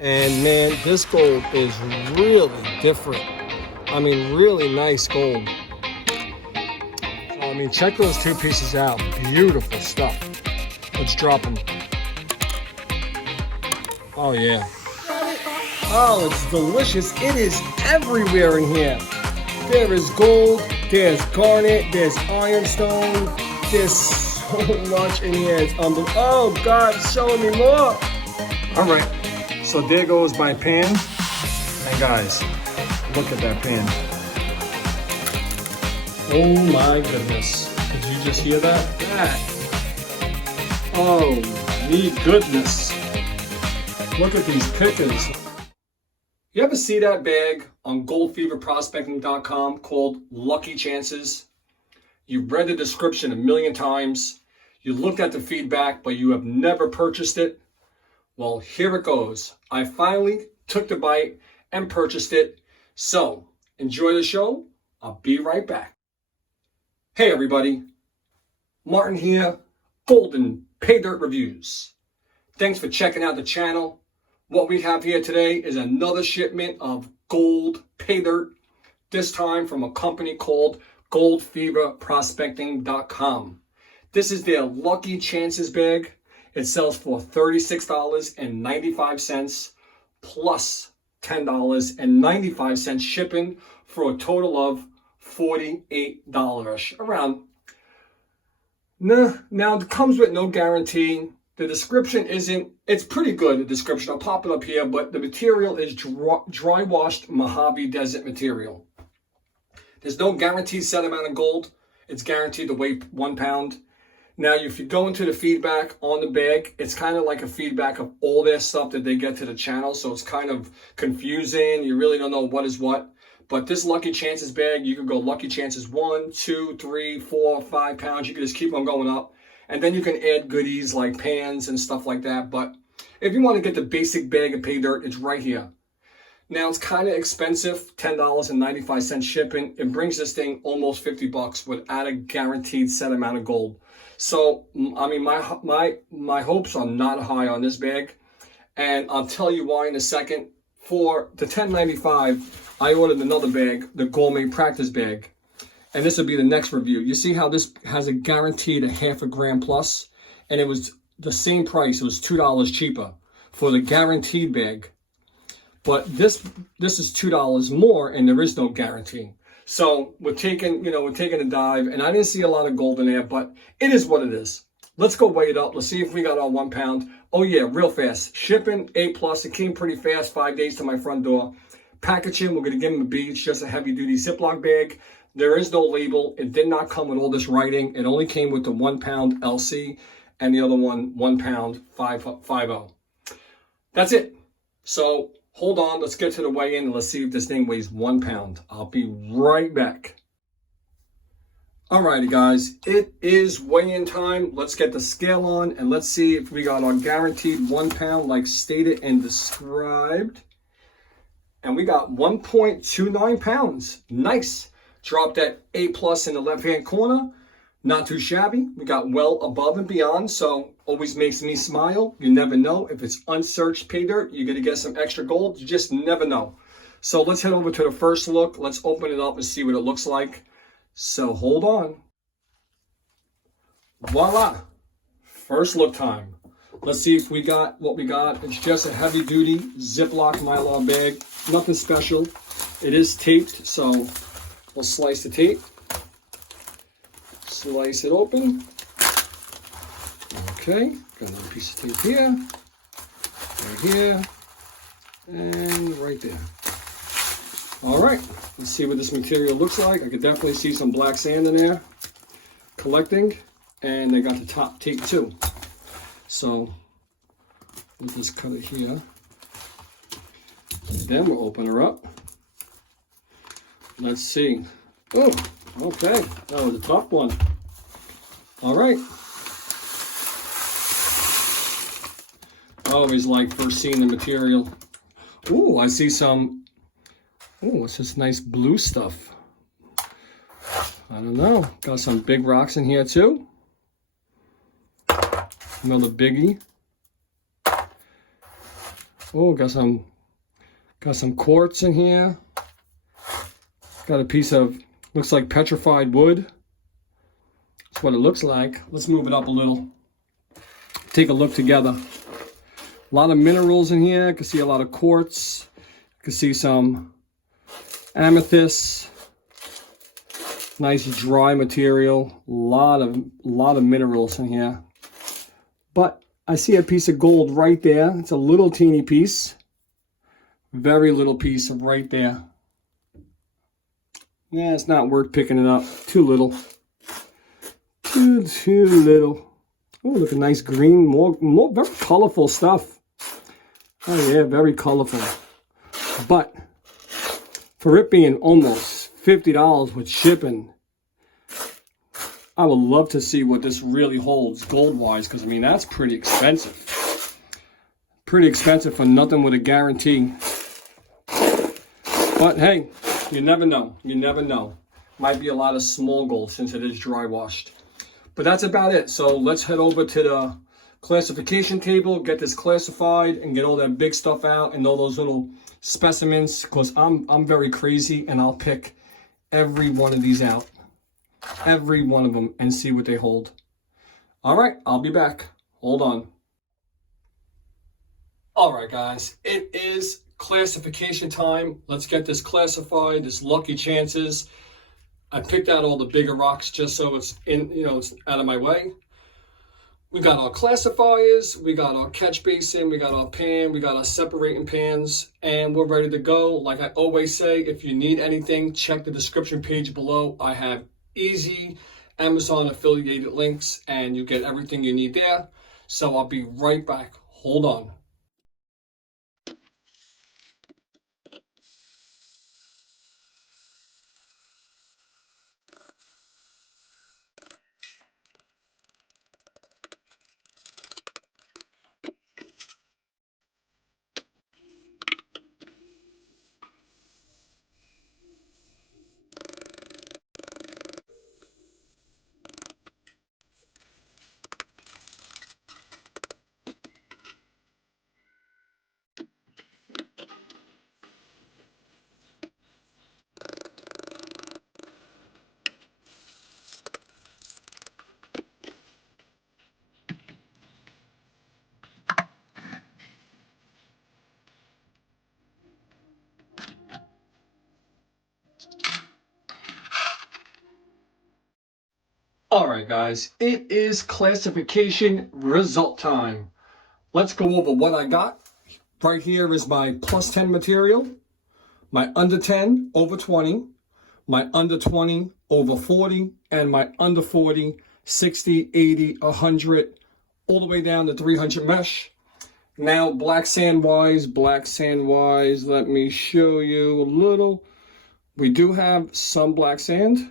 And man, this gold is really different. I mean, really nice gold. I mean, check those two pieces out. Beautiful stuff. Let's drop them. Oh yeah. Oh, it's delicious. It is everywhere in here. There is gold, there's garnet, there's ironstone, there's so much in here. It's unbelievable. Oh God, showing me more. All right. So there goes my pan, and guys, look at that pan. Oh my goodness, did you just hear that? Oh me goodness, look at these pickers. You ever see that bag on goldfeverprospecting.com called Lucky Chances? You've read the description a million times, you looked at the feedback, but you have never purchased it. Well, here it goes. I finally took the bite and purchased it. So, enjoy the show. I'll be right back. Hey everybody, Martin here, Golden Paydirt Reviews. Thanks for checking out the channel. What we have here today is another shipment of gold Paydirt, this time from a company called goldfeverprospecting.com. This is their Lucky Chances bag. It sells for $36.95 plus $10.95 shipping for a total of $48 around. Now it comes with no guarantee. The description isn't, it's pretty good, the description. I'll pop it up here, but the material is dry washed Mojave desert material. There's no guaranteed set amount of gold. It's guaranteed to weigh 1 pound. Now, if you go into the feedback on the bag, it's kind of like a feedback of all their stuff that they get to the channel. So it's kind of confusing. You really don't know what is what. But this Lucky Chances bag, you can go Lucky Chances 1, 2, 3, 4, 5 pounds. You can just keep on going up. And then you can add goodies like pans and stuff like that. But if you want to get the basic bag of Paydirt, it's right here. Now, it's kind of expensive, $10.95 shipping. It brings this thing almost 50 bucks without a guaranteed set amount of gold. So, I mean, my hopes are not high on this bag. And I'll tell you why in a second. For the $10.95, I ordered another bag, the Gourmet Practice bag. And this will be the next review. You see how this has a guaranteed a half a gram plus? And it was the same price. It was $2 cheaper for the guaranteed bag. But this is $2 more, and there is no guarantee. So we're taking a dive, and I didn't see a lot of gold in there, but it is what it is. Let's go weigh it up. Let's see if we got our 1 pound. Oh yeah, real fast. Shipping A+. It came pretty fast, 5 days to my front door. Packaging, we're gonna give them a B. It's just a heavy duty Ziploc bag. There is no label. It did not come with all this writing. It only came with the 1 pound LC and the other one 1 pound 5.50. That's it. So hold on, let's get to the weigh-in and let's see if this thing weighs 1 pound. I'll be right back. Alrighty guys, it is weigh-in time. Let's get the scale on and let's see if we got our guaranteed 1 pound like stated and described. And we got 1.29 pounds. Nice. Dropped that A+ in the left-hand corner. Not too shabby. We got well above and beyond, so always makes me smile. You never know. If it's unsearched Paydirt, you're going to get some extra gold. You just never know. So let's head over to the first look. Let's open it up and see what it looks like. So hold on. Voila. First look time. Let's see if we got what we got. It's just a heavy-duty Ziploc Mylar bag. Nothing special. It is taped, so we'll slice the tape. Slice it open. Okay, got another piece of tape here, right here, and right there. All right, let's see what this material looks like. I could definitely see some black sand in there collecting, and they got the top tape too. So we'll just cut it here. Then we'll open her up. Let's see. Oh, okay, that was a tough one. All right. I always like first seeing the material. Ooh, I see some, ooh, it's this nice blue stuff. I don't know. Got some big rocks in here too. Another biggie. Oh, got some quartz in here. Got a piece of, looks like petrified wood. That's what it looks like. Let's move it up a little. Take a look together. A lot of minerals in here. You can see a lot of quartz. You can see some amethyst. Nice dry material. A lot of minerals in here. But I see a piece of gold right there. It's a little teeny piece. Very little piece of right there. Yeah, it's not worth picking it up. Too little. Too little. Oh, look, a nice green, more very colorful stuff. Oh yeah, very colorful. But for it being almost $50 with shipping, I would love to see what this really holds gold-wise, because I mean, that's pretty expensive. Pretty expensive for nothing with a guarantee. But hey, you never know. You never know. Might be a lot of small gold since it is dry washed. But that's about it. So let's head over to the classification table, get this classified, and get all that big stuff out and all those little specimens, because I'm very crazy and I'll pick every one of these out. Every one of them, and see what they hold. All right, I'll be back. Hold on. All right, guys, it is classification time. Let's get this classified, this lucky chances. I picked out all the bigger rocks just so it's it's out of my way. We got our classifiers, we got our catch basin, we got our pan, we got our separating pans, and we're ready to go. Like I always say, if you need anything, check the description page below. I have easy Amazon affiliated links and you get everything you need there. So I'll be right back. Hold on. All right, guys, it is classification result time. Let's go over what I got. Right here is my plus 10 material, my under 10 over 20, my under 20 over 40, and my under 40, 60, 80, 100, all the way down to 300 mesh. Now, black sand wise, let me show you a little. We do have some black sand.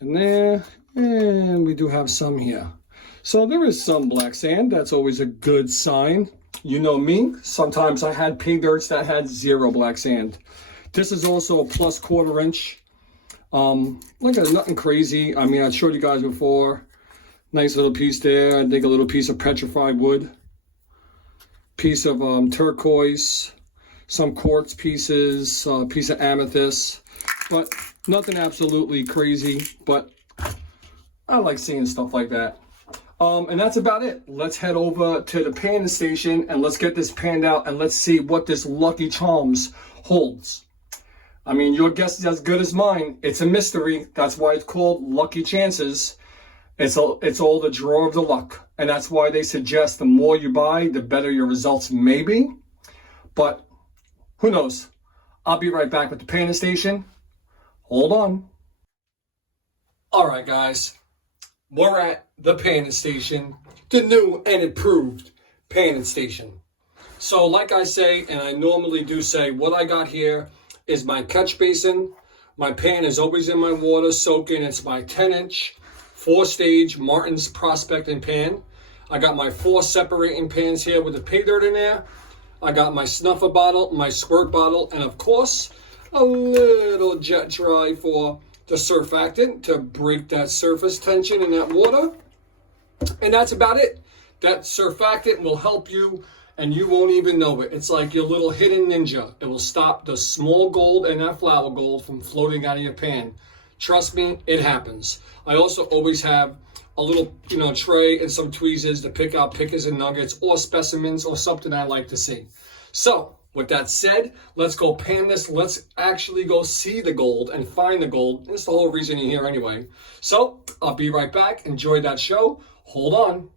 And there, and we do have some here. So there is some black sand. That's always a good sign. You know me, sometimes I had Paydirts that had 0 black sand. This is also a plus 1/4 inch. Like nothing crazy. I mean, I showed you guys before. Nice little piece there. I think a little piece of petrified wood. Piece of turquoise. Some quartz pieces. Piece of amethyst. But nothing absolutely crazy, but I like seeing stuff like that. And that's about it. Let's head over to the pan station and let's get this panned out and let's see what this Lucky Charms holds. I mean, your guess is as good as mine. It's a mystery. That's why it's called Lucky Chances. It's all the draw of the luck. And that's why they suggest the more you buy, the better your results may be. But who knows? I'll be right back with the pan station. Hold on. All right, guys. We're at the pan station, the new and improved pan station. So like I say, and I normally do say, what I got here is my catch basin. My pan is always in my water soaking. It's my 10-inch, 4-stage Martin's prospecting pan. I got my 4 separating pans here with the Paydirt in there. I got my snuffer bottle, my squirt bottle, and of course, a little jet dry for the surfactant to break that surface tension in that water. And that's about it. That surfactant will help you and you won't even know it. It's like your little hidden ninja. It will stop the small gold and that flour gold from floating out of your pan. Trust me, it happens. I also always have a little, tray and some tweezers to pick out pickers and nuggets or specimens or something I like to see. So, with that said, let's go pan this. Let's actually go see the gold and find the gold. That's the whole reason you're here anyway. So, I'll be right back. Enjoy that show. Hold on.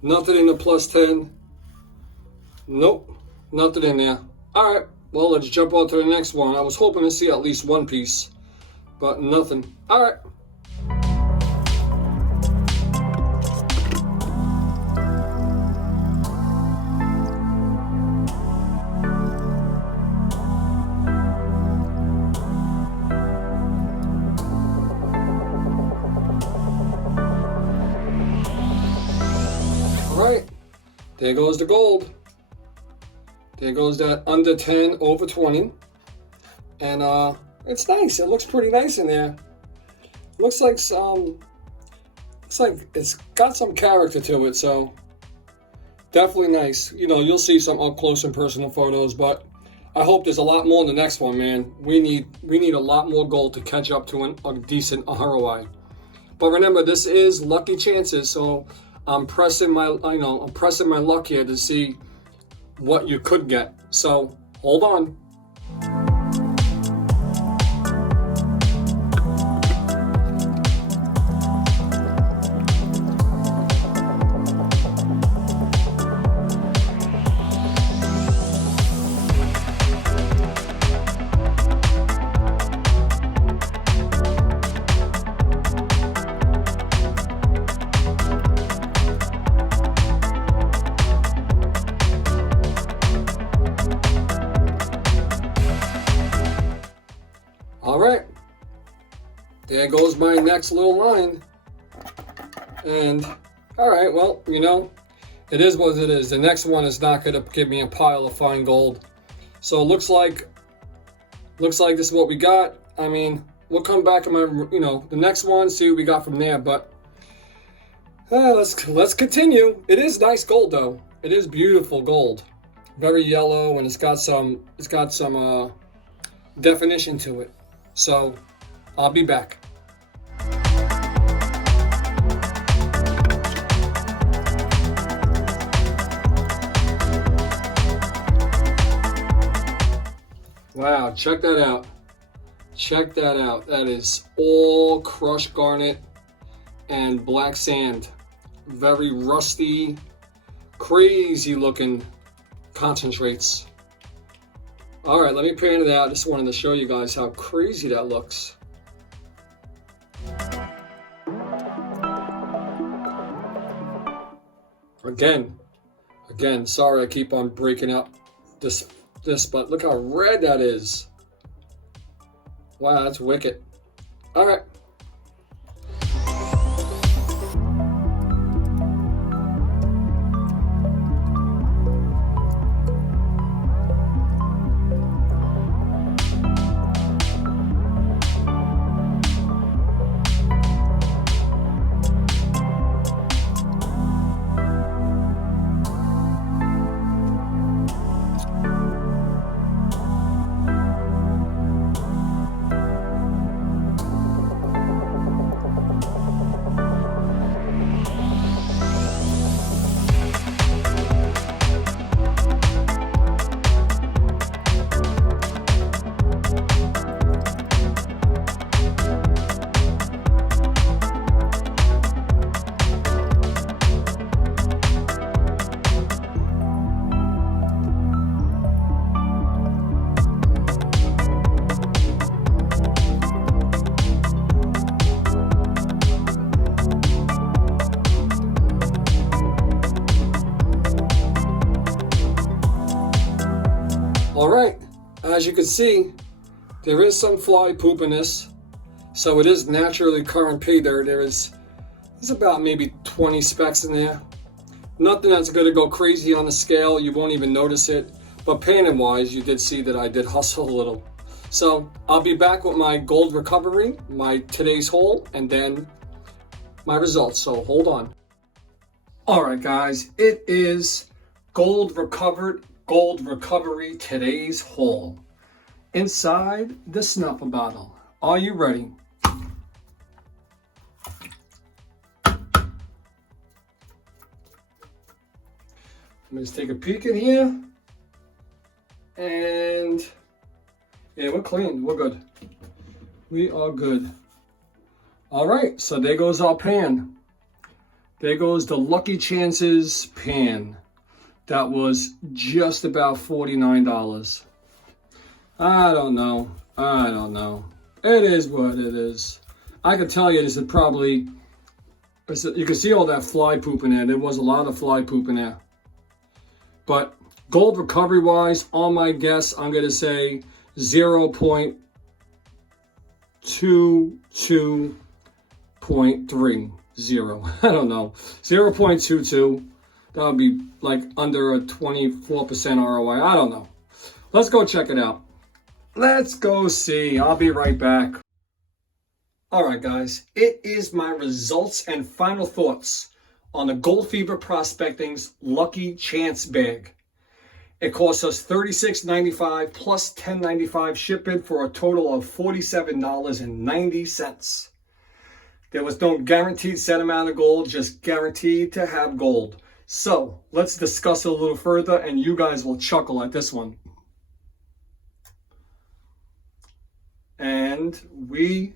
Nothing in the plus 10. Nope, nothing in there. All right, well, let's jump on to the next one. I was hoping to see at least one piece, but nothing. All right. There goes the gold. There goes that under 10, over 20. And it's nice. It looks pretty nice in there. Looks like it's got some character to it, so definitely nice. You'll see some up close and personal photos, but I hope there's a lot more in the next one, man. We need a lot more gold to catch up to a decent ROI. But remember, this is lucky chances, so I'm pressing my luck here to see what you could get. So hold on. All right, there goes my next little line. And all right, well, it is what it is. The next one is not going to give me a pile of fine gold. So it looks like this is what we got. I mean, we'll come back to the next one, see what we got from there. But let's continue. It is nice gold though. It is beautiful gold, very yellow, and it's got some definition to it. So, I'll be back. Wow, check that out. Check that out. That is all crushed garnet and black sand. Very rusty, crazy looking concentrates. All right, let me pan it out. Just wanted to show you guys how crazy that looks. Again, sorry I keep on breaking up this, but look how red that is. Wow, that's wicked. All right. All right, as you can see, there is some fly poop in this, so it is naturally current pay dirt. There is There's about maybe 20 specks in there. Nothing that's going to go crazy on the scale. You won't even notice it. But panning wise, you did see that I did hustle a little. So I'll be back with my gold recovery, my today's haul, and then my results. So hold on. All right, guys, it is gold recovery today's haul. Inside the snuffer bottle. Are you ready? Let me just take a peek in here. And yeah, we're clean. We're good. We are good. All right, so there goes our pan. There goes the Lucky Chances pan. That was just about $49. I don't know. It is what it is. I can tell you this is probably, you can see all that fly poop in there. There was a lot of fly poop in there. But gold recovery wise, on my guess, I'm going to say 0.22.3. I don't know. 0.22. That would be like under a 24% ROI. I don't know. Let's go check it out. Let's go see. I'll be right back. All right, guys. It is my results and final thoughts on the Gold Fever Prospecting's Lucky Chance bag. It cost us $36.95 plus $10.95 shipping for a total of $47.90. There was no guaranteed set amount of gold, just guaranteed to have gold. So let's discuss it a little further and you guys will chuckle at this one. And we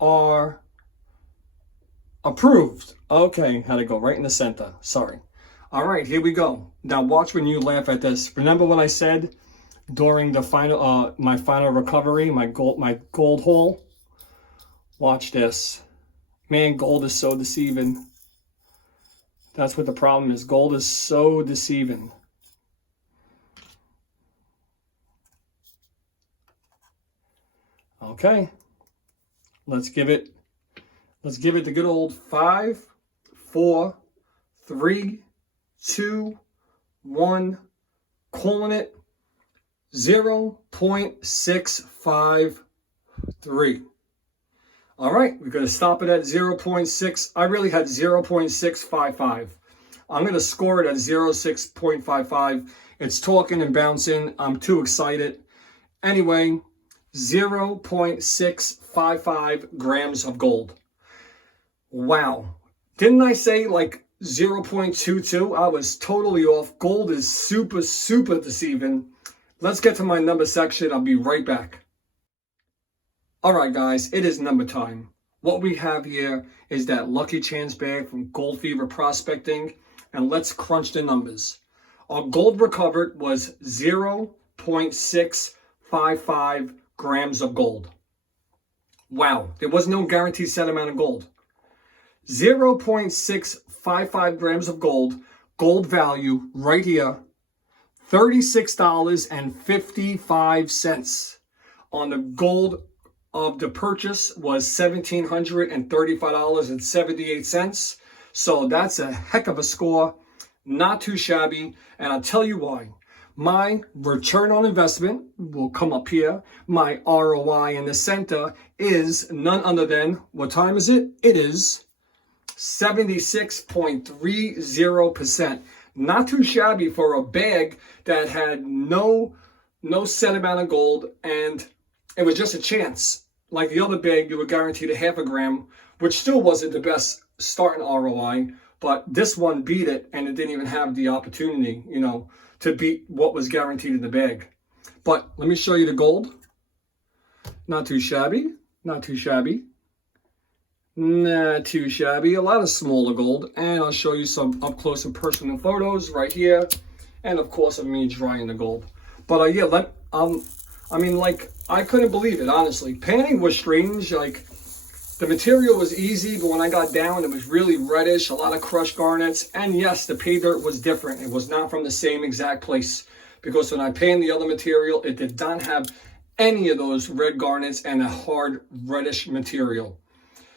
are approved. Okay, had to go right in the center. Sorry. All right, here we go. Now watch when you laugh at this. Remember when I said during the final, my final recovery, my gold haul? Watch this. Man, gold is so deceiving. That's what the problem is. Gold is so deceiving. Okay, let's give it the good old 5, 4, 3, 2, 1. Calling it 0.653. All right, we're going to stop it at 0.6. I really had 0.655. I'm going to score it at 0.655. It's talking and bouncing. I'm too excited. Anyway, 0.655 grams of gold. Wow. Didn't I say like 0.22? I was totally off. Gold is super, super deceiving. Let's get to my number section. I'll be right back. All right, guys, it is number time. What we have here is that Lucky Chance bag from Gold Fever Prospecting, and let's crunch the numbers. Our gold recovered was 0.655 grams of gold. Wow, there was no guaranteed set amount of gold. 0.655 grams of gold, gold value right here, $36.55. On the gold of the purchase was $1,735.78. So that's a heck of a score. Not too shabby. And I'll tell you why. My return on investment will come up here. My ROI in the center is none other than, what time is it? It is 76.30%. Not too shabby for a bag that had no set amount of gold, and it was just a chance. Like the other bag, you were guaranteed a half a gram, which still wasn't the best starting ROI, but this one beat it, and it didn't even have the opportunity, to beat what was guaranteed in the bag. But let me show you the gold. Not too shabby. Not too shabby. Not too shabby. A lot of smaller gold. And I'll show you some up close and personal photos right here. And of course of me drying the gold. But yeah, I couldn't believe it, honestly. Panning was strange. Like, the material was easy, but when I got down, it was really reddish, a lot of crushed garnets. And yes, the pay dirt was different. It was not from the same exact place. Because when I panned the other material, it did not have any of those red garnets and a hard reddish material.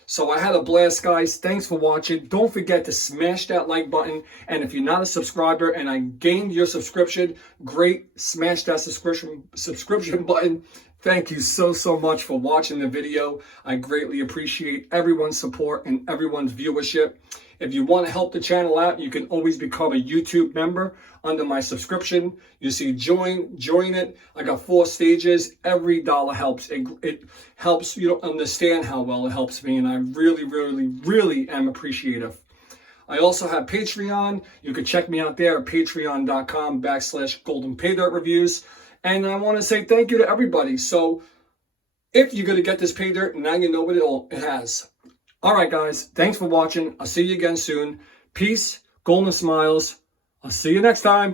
So I had a blast, guys. Thanks for watching. Don't forget to smash that like button. And if you're not a subscriber and I gained your subscription, great. Smash that subscription button. Thank you so much for watching the video. I greatly appreciate everyone's support and everyone's viewership. If you want to help the channel out, you can always become a YouTube member under my subscription. You see join it. I got 4 stages. Every dollar helps. It helps you to understand how well it helps me, and I really am appreciative. I also have Patreon. You can check me out there at patreon.com/Golden Paydirt Reviews. And I want to say thank you to everybody. So if you're going to get this Paydirt, now you know what it has. All right, guys. Thanks for watching. I'll see you again soon. Peace, golden smiles. I'll see you next time.